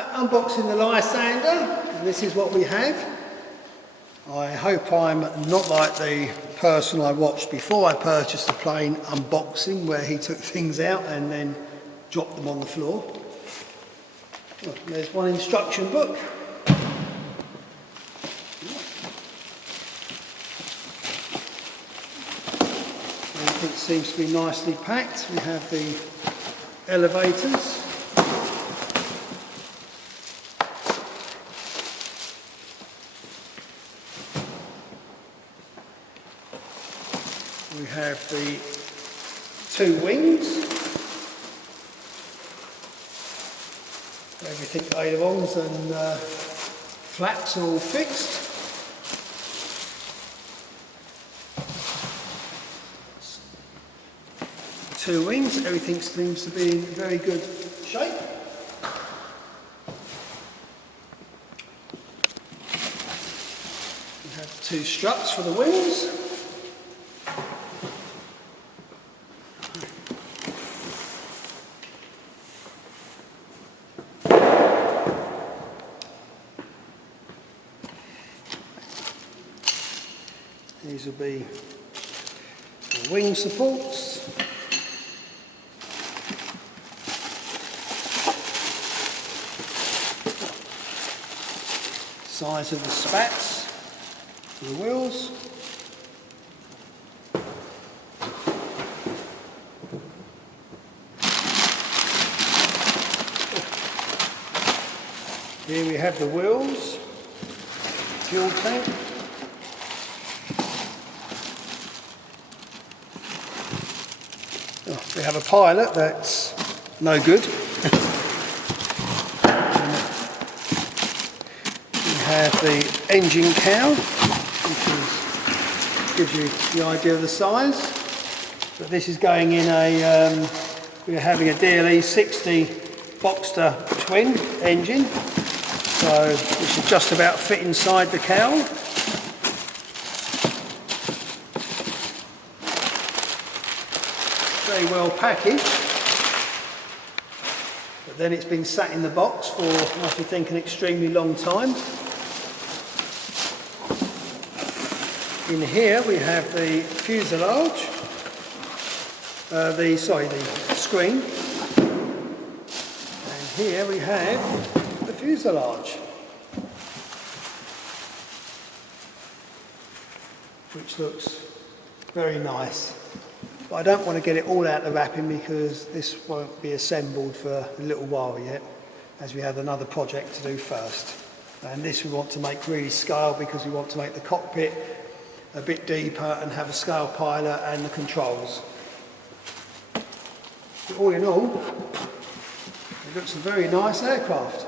Right, unboxing the Lysander, and this is what we have. I hope I'm not like the person I watched before I purchased the plane unboxing, where he took things out and then dropped them on the floor. Oh, there's one instruction book. Everything seems to be nicely packed. We have the elevators. We have the two wings, everything ailerons and flaps are all fixed. Two wings, everything seems to be in very good shape. We have two struts for the wings. These will be the wing supports. Size of the spats for the wheels. Here we have the wheels, fuel tank. We have a pilot that's no good. We have the engine cowl, which gives you the idea of the size. But this is going in a, we're having a DLE 60 Boxster twin engine, so it should just about fit inside the cowl. Very well packaged, but then it's been sat in the box for, I should think, an extremely long time. In here we have the fuselage, the screen, and here we have the fuselage, which looks very nice. But I don't want to get it all out of the wrapping because this won't be assembled for a little while yet, as we have another project to do first. And this we want to make really scale because we want to make the cockpit a bit deeper and have a scale pilot and the controls. But all in all, it looks a very nice aircraft.